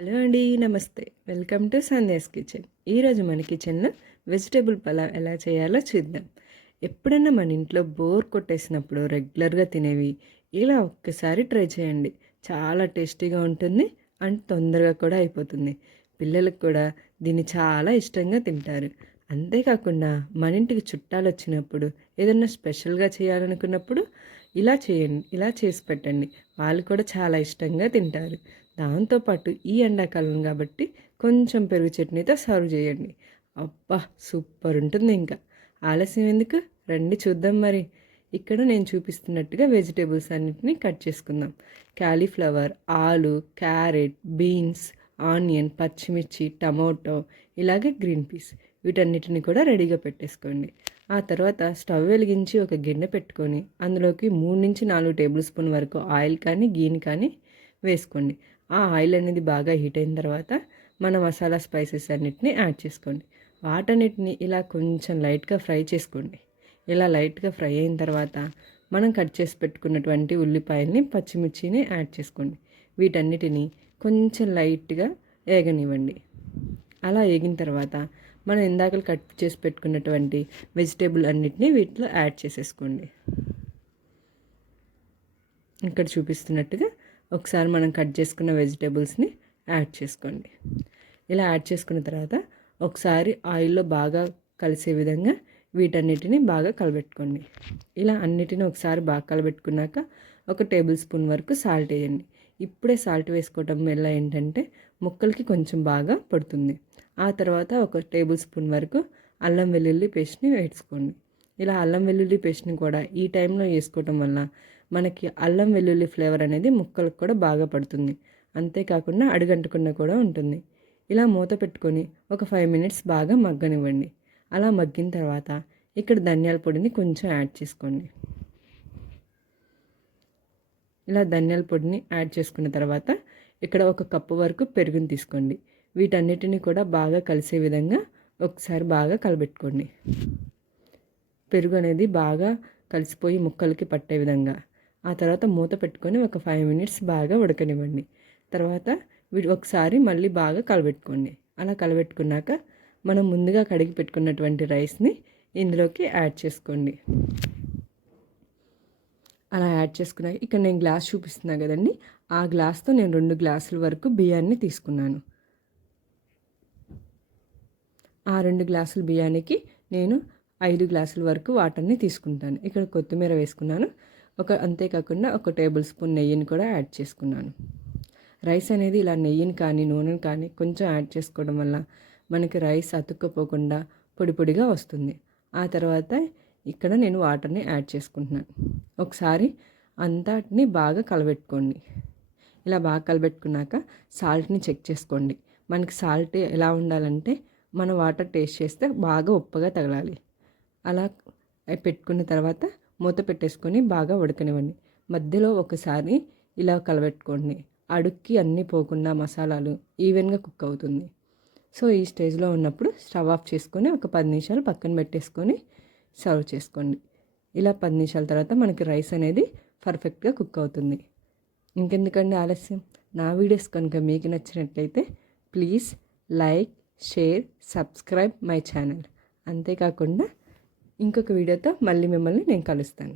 Hello అండి, నమస్తే. Welcome to Sandhya's kitchen. ఈరోజు మన కిచెన్లో వెజిటేబుల్ పలావ్ ఎలా చేయాలో చూద్దాం. ఎప్పుడన్నా మన ఇంట్లో బోర్ కొట్టేసినప్పుడు రెగ్యులర్గా తినేవి ఇలా ఒక్కసారి ట్రై చేయండి. చాలా టేస్టీగా ఉంటుంది అండ్ తొందరగా కూడా అయిపోతుంది. పిల్లలకు కూడా దీన్ని చాలా ఇష్టంగా తింటారు. అంతేకాకుండా మన ఇంటికి చుట్టాలు వచ్చినప్పుడు ఏదన్నా స్పెషల్గా చేయాలనుకున్నప్పుడు ఇలా చేయండి, ఇలా చేసి పెట్టండి. వాళ్ళు కూడా చాలా ఇష్టంగా తింటారు. దాంతోపాటు ఈ ఎండాకాలం కాబట్టి కొంచెం పెరుగు చట్నీతో సర్వ్ చేయండి. అబ్బా, సూపర్ ఉంటుంది. ఇంకా ఆలస్యం ఎందుకు, రండి చూద్దాం. మరి ఇక్కడ నేను చూపిస్తున్నట్టుగా వెజిటేబుల్స్ అన్నిటినీ కట్ చేసుకుందాం. క్యాలీఫ్లవర్, ఆలు, క్యారెట్, బీన్స్, ఆనియన్, పచ్చిమిర్చి, టమోటో, ఇలాగే గ్రీన్ పీస్, వీటన్నిటిని కూడా రెడీగా పెట్టేసుకోండి. ఆ తర్వాత స్టవ్ వెలిగించి ఒక గిన్నె పెట్టుకొని అందులోకి 3 నుంచి 4 టేబుల్ స్పూన్ వరకు ఆయిల్ కానీ గీని కానీ వేసుకోండి. ఆ ఆయిల్ అనేది బాగా హీట్ అయిన తర్వాత మన మసాలా స్పైసెస్ అన్నిటిని యాడ్ చేసుకోండి. వాటన్నిటిని ఇలా కొంచెం లైట్గా ఫ్రై చేసుకోండి. ఇలా లైట్గా ఫ్రై అయిన తర్వాత మనం కట్ చేసి పెట్టుకున్నటువంటి ఉల్లిపాయల్ని, పచ్చిమిర్చిని యాడ్ చేసుకోండి. వీటన్నిటిని కొంచెం లైట్గా వేగనివ్వండి. అలా వేగిన తర్వాత మనం ఇందాక కట్ చేసి పెట్టుకున్నటువంటి వెజిటేబుల్ అన్నిటిని వీటిలో యాడ్ చేసేసుకోండి. ఇక్కడ చూపిస్తున్నట్టుగా ఒకసారి మనం కట్ చేసుకున్న వెజిటేబుల్స్ని యాడ్ చేసుకోండి. ఇలా యాడ్ చేసుకున్న తర్వాత ఒకసారి ఆయిల్లో బాగా కలిసే విధంగా వీటన్నిటిని బాగా కలబెట్టుకోండి. ఇలా అన్నిటిని ఒకసారి బాగా కలబెట్టుకున్నాక 1 టేబుల్ స్పూన్ వరకు సాల్ట్ వేయండి. ఇప్పుడే సాల్ట్ వేసుకోవటం వల్ల ఏంటంటే ముక్కలకి కొంచెం బాగా పడుతుంది. ఆ తర్వాత 1 టేబుల్ స్పూన్ వరకు అల్లం వెల్లుల్లి పేస్ట్ని వేసుకోండి. ఇలా అల్లం వెల్లుల్లి పేస్ట్ని కూడా ఈ టైంలో వేసుకోవటం వల్ల మనకి అల్లం వెల్లుల్లి ఫ్లేవర్ అనేది ముక్కలకు కూడా బాగా పడుతుంది. అంతేకాకుండా అడుగంటకుండా కూడా ఉంటుంది. ఇలా మూత పెట్టుకొని ఒక 5 మినిట్స్ బాగా మగ్గనివ్వండి. అలా మగ్గిన తర్వాత ఇక్కడ ధనియాల పొడిని కొంచెం యాడ్ చేసుకోండి. ఇలా ధనియాల పొడిని యాడ్ చేసుకున్న తర్వాత ఇక్కడ 1 కప్పు వరకు పెరుగుని తీసుకోండి. వీటన్నిటిని కూడా బాగా కలిసే విధంగా ఒకసారి బాగా కలబెట్టుకోండి. పెరుగు అనేది బాగా కలిసిపోయి ముక్కలకి పట్టే విధంగా. ఆ తర్వాత మూత పెట్టుకొని ఒక 5 మినిట్స్ బాగా ఉడకనివ్వండి. తర్వాత ఒకసారి మళ్ళీ బాగా కలబెట్టుకోండి. అలా కలబెట్టుకున్నాక మనం ముందుగా కడిగి పెట్టుకున్నటువంటి రైస్ని ఇందులోకి యాడ్ చేసుకోండి. అలా యాడ్ చేసుకున్నాక ఇక్కడ నేను గ్లాస్ చూపిస్తున్నా కదండి, ఆ గ్లాస్తో నేను 2 గ్లాసుల వరకు బియ్యాన్ని తీసుకున్నాను. ఆ 2 గ్లాసుల బియ్యానికి నేను 5 గ్లాసుల వరకు వాటర్ని తీసుకుంటాను. ఇక్కడ కొత్తిమీర వేసుకున్నాను. అంతేకాకుండా 1 టేబుల్ స్పూన్ నెయ్యిని కూడా యాడ్ చేసుకున్నాను. రైస్ అనేది ఇలా నెయ్యిని కానీ నూనెని కానీ కొంచెం యాడ్ చేసుకోవడం వల్ల మనకి రైస్ అతుక్కపోకుండా పొడి పొడిగా వస్తుంది. ఆ తర్వాత ఇక్కడ నేను వాటర్ని యాడ్ చేసుకుంటున్నాను. ఒకసారి అంతటిని బాగా కలబెట్టుకోండి. ఇలా బాగా కలబెట్టుకున్నాక సాల్ట్ని చెక్ చేసుకోండి. మనకి సాల్ట్ ఎలా ఉండాలంటే మన వాటర్ టేస్ట్ చేస్తే బాగా ఉప్పగా తగలాలి. అలా పెట్టుకున్న తర్వాత మూత పెట్టేసుకొని బాగా ఉడకనివ్వండి. మధ్యలో ఒకసారి ఇలా కలబెట్టుకోండి. అడుక్కి అన్నీ పోకుండా మసాలాలు ఈవెన్గా కుక్ అవుతుంది. సో ఈ స్టేజ్లో ఉన్నప్పుడు స్టవ్ ఆఫ్ చేసుకొని ఒక 10 నిమిషాలు పక్కన పెట్టేసుకొని సర్వ్ చేసుకోండి. ఇలా 10 నిమిషాల తర్వాత మనకి రైస్ అనేది పర్ఫెక్ట్గా కుక్ అవుతుంది. ఇంకెందుకండి ఆలస్యం, నా వీడియోస్ కనుక మీకు నచ్చినట్లయితే please like, share, subscribe my channel. అంతేకాకుండా ఇంకొక వీడియోతో మళ్ళీ మిమ్మల్ని నేను కలుస్తాను.